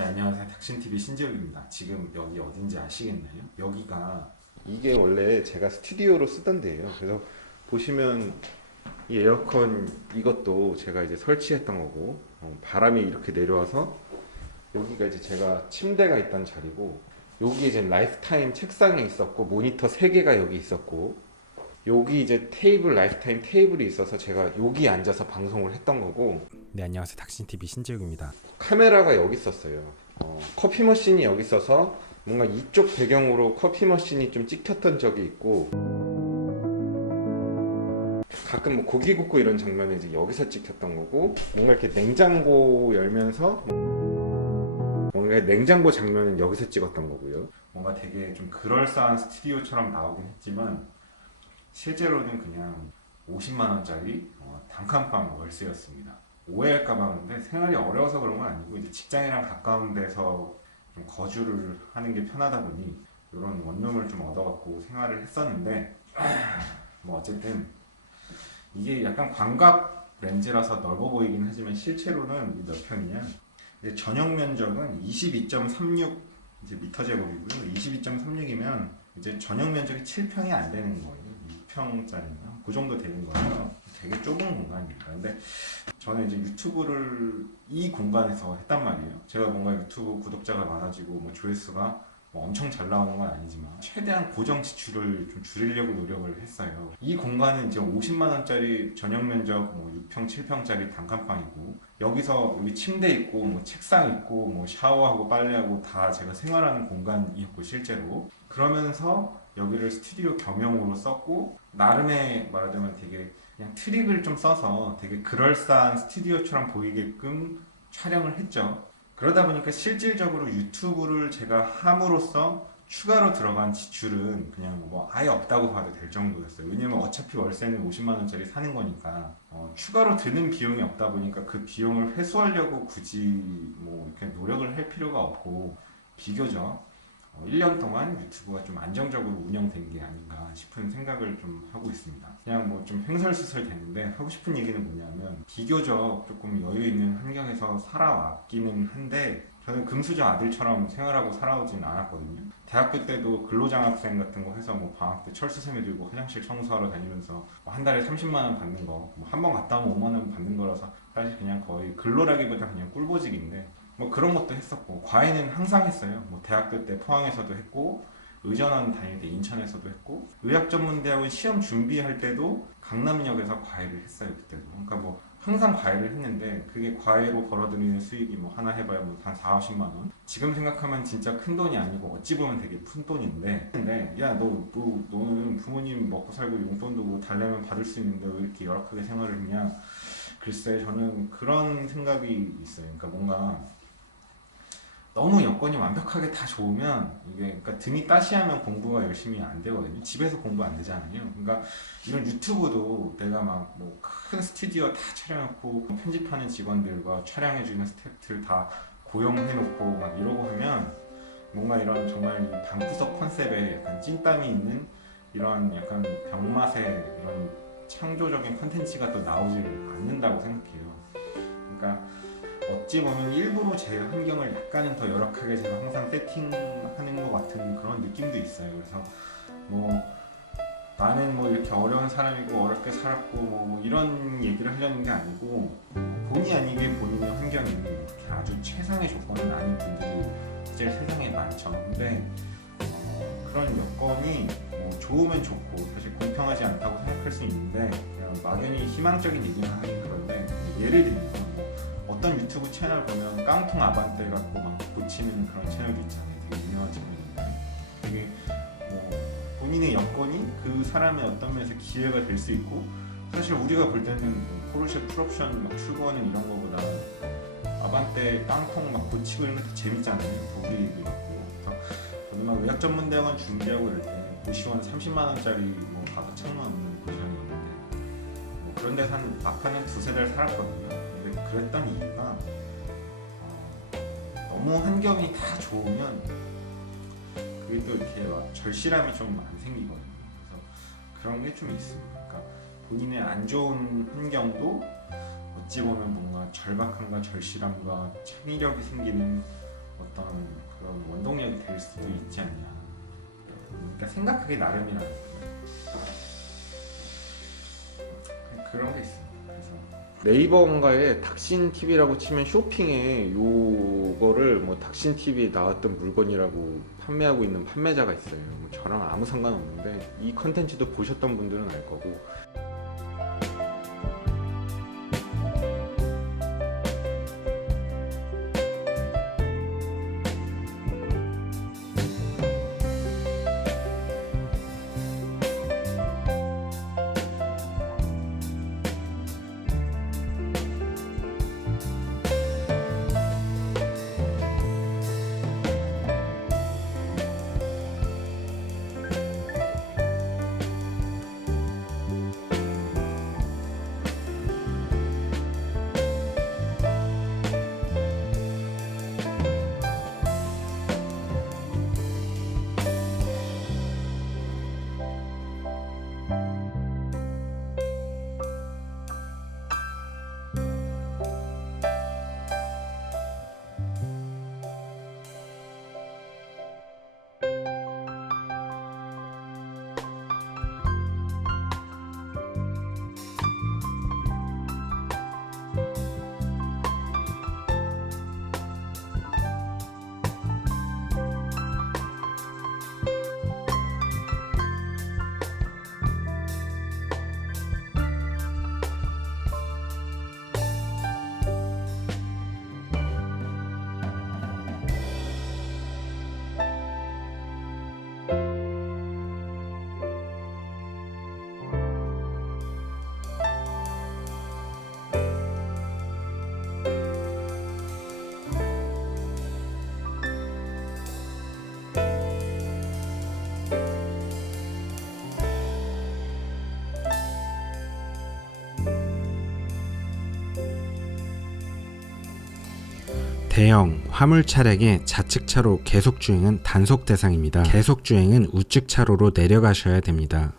네, 안녕하세요. 닥신TV 신재욱입니다. 지금 여기 어딘지 아시겠나요? 여기가 이게 원래 제가 스튜디오로 쓰던 데예요. 그래서 보시면 이 에어컨 이것도 제가 이제 설치했던 거고 어, 바람이 이렇게 내려와서 여기가 이제 제가 침대가 있던 자리고 여기 이제 라이프타임 책상이 있었고 모니터 3개가 여기 있었고 여기 이제 테이블 라이프타임 테이블이 있어서 제가 여기 앉아서 방송을 했던 거고 네 안녕하세요. 닥신TV 신재욱입니다. 카메라가 여기 있었어요. 어, 커피 머신이 여기 있어서 뭔가 이쪽 배경으로 커피 머신이 좀 찍혔던 적이 있고 가끔 뭐 고기 굽고 이런 장면을 이제 여기서 찍혔던 거고 뭔가 이렇게 냉장고 열면서 뭔가 냉장고 장면은 여기서 찍었던 거고요. 뭔가 되게 좀 그럴싸한 스튜디오처럼 나오긴 했지만 실제로는 그냥 50만 원짜리 어, 단칸방 월세였습니다. 오해할까봐 그런데 생활이 어려워서 그런 건 아니고 이제 직장이랑 가까운 데서 좀 거주를 하는 게 편하다 보니 이런 원룸을 좀 얻어갖고 생활을 했었는데 뭐 어쨌든 이게 약간 광각 렌즈라서 넓어 보이긴 하지만 실제로는 몇 평이냐 이제 전용 면적은 22.36 이제 미터 제곱이고요. 22.36이면 이제 전용 면적이 7평이 안 되는 거예요. 6평짜리면 그 정도 되는 거예요. 되게 좁은 공간입니다. 근데 저는 이제 유튜브를 이 공간에서 했단 말이에요. 제가 뭔가 유튜브 구독자가 많아지고 뭐 조회수가 뭐 엄청 잘 나오는 건 아니지만 최대한 고정 지출을 좀 줄이려고 노력을 했어요. 이 공간은 이제 50만 원짜리 전용 면적 뭐 6평, 7평짜리 단칸방이고 여기서 여기 침대 있고 뭐 책상 있고 뭐 샤워하고 빨래하고 다 제가 생활하는 공간이었고 실제로 그러면서 여기를 스튜디오 겸용으로 썼고 나름의 말하자면 되게 그냥 트릭을 좀 써서 되게 그럴싸한 스튜디오처럼 보이게끔 촬영을 했죠. 그러다 보니까 실질적으로 유튜브를 제가 함으로써 추가로 들어간 지출은 그냥 뭐 아예 없다고 봐도 될 정도였어요. 왜냐면 어차피 월세는 50만 원짜리 사는 거니까 어, 추가로 드는 비용이 없다 보니까 그 비용을 회수하려고 굳이 뭐 이렇게 노력을 할 필요가 없고 비교적 어, 1년 동안 유튜브가 좀 안정적으로 운영된 게 아닌가 싶은 생각을 좀 하고 있습니다. 그냥 뭐 좀 횡설수설 되는데 하고 싶은 얘기는 뭐냐면 비교적 조금 여유 있는 환경에서 살아왔기는 한데 저는 금수저 아들처럼 생활하고 살아오진 않았거든요. 대학교 때도 근로장학생 같은 거 해서 뭐 방학 때 철수생이 들고 화장실 청소하러 다니면서 뭐 한 달에 30만 원 받는 거, 뭐 한 번 갔다 오면 5만 원 받는 거라서 사실 그냥 거의 근로라기보다 그냥 꿀보직인데 뭐 그런 것도 했었고 과외는 항상 했어요. 뭐 대학교 때 포항에서도 했고 의전원 다닐 때 인천에서도 했고 의학전문대학원 시험 준비할 때도 강남역에서 과외를 했어요 그때도. 그러니까 뭐 항상 과외를 했는데 그게 과외로 벌어들이는 수익이 뭐 하나 해봐야 뭐한 4, 50만 원. 지금 생각하면 진짜 큰 돈이 아니고 어찌 보면 되게 큰 돈인데 근데 야너 뭐, 너는 부모님 먹고 살고 용돈도 뭐 달래면 받을 수 있는데 왜 이렇게 열악하게 생활을 했냐 글쎄 저는 그런 생각이 있어요. 그러니까 뭔가 너무 여건이 완벽하게 다 좋으면 이게 그러니까 등이 따시하면 공부가 열심히 안 되거든요. 집에서 공부 안 되잖아요. 그러니까 이런 유튜브도 내가 막 뭐 큰 스튜디오 다 촬영해놓고 편집하는 직원들과 촬영해주는 스태프들 다 고용해놓고 막 이러고 하면 뭔가 이런 정말 이 방구석 컨셉에 약간 찐땀이 있는 이런 약간 병맛의 이런 창조적인 컨텐츠가 또 나오질 않는다고 생각해요. 그러니까 어찌 보면 일부러 제 환경을 약간은 더 열악하게 제가 항상 세팅하는 것 같은 그런 느낌도 있어요. 그래서 뭐 나는 뭐 이렇게 어려운 사람이고 어렵게 살았고 뭐, 뭐 이런 얘기를 하려는 게 아니고 본의 아니게 본인의 환경이 이렇게 아주 최상의 조건은 아닌 분들이 사실 세상에 많죠. 근데 어, 그런 여건이 뭐 좋으면 좋고 사실 공평하지 않다고 생각할 수 있는데 그냥 막연히 희망적인 얘기만 하긴 그런데 예를 들면 뭐 어떤 유튜브 채널 보면 깡통 아반떼 갖고 막 고치는 그런 채널도 있잖아요. 되게 유명한 채널인데 되게 뭐 본인의 여건이 그 사람의 어떤 면에서 기회가 될 수 있고 사실 우리가 볼 때는 뭐 포르쉐 풀옵션 막 출고하는 이런 거보다 아반떼 깡통 막 고치고 이런 것도 재밌잖아요. 독일 얘기 같고 그래서 저는 막 의학 전문 대학원 준비하고 이럴 때 고시원 30만 원짜리 뭐 가서 창문 없는 고시원이 있는데 뭐 그런 데서 한 막판에 두세 달 살았거든요. 그랬던 이유가 어, 너무 환경이 다 좋으면 또 이렇게 막 절실함이 좀 안 생기거든요. 그래서 그런 게 좀 있습니다. 그러니까 본인의 안 좋은 환경도 어찌 보면 뭔가 절박함과 절실함과 창의력이 생기는 어떤 그런 원동력이 될 수도 있지 않냐. 그러니까 생각하기 나름이라는. 그런 게. 그래서 네이버인가에 닥신 TV라고 치면 쇼핑에 요거를 뭐 닥신 TV에 나왔던 물건이라고 판매하고 있는 판매자가 있어요. 뭐 저랑 아무 상관없는데 이 컨텐츠도 보셨던 분들은 알 거고 대형 화물 차량의 좌측 차로 계속 주행은 단속 대상입니다. 계속 주행은 우측 차로로 내려가셔야 됩니다.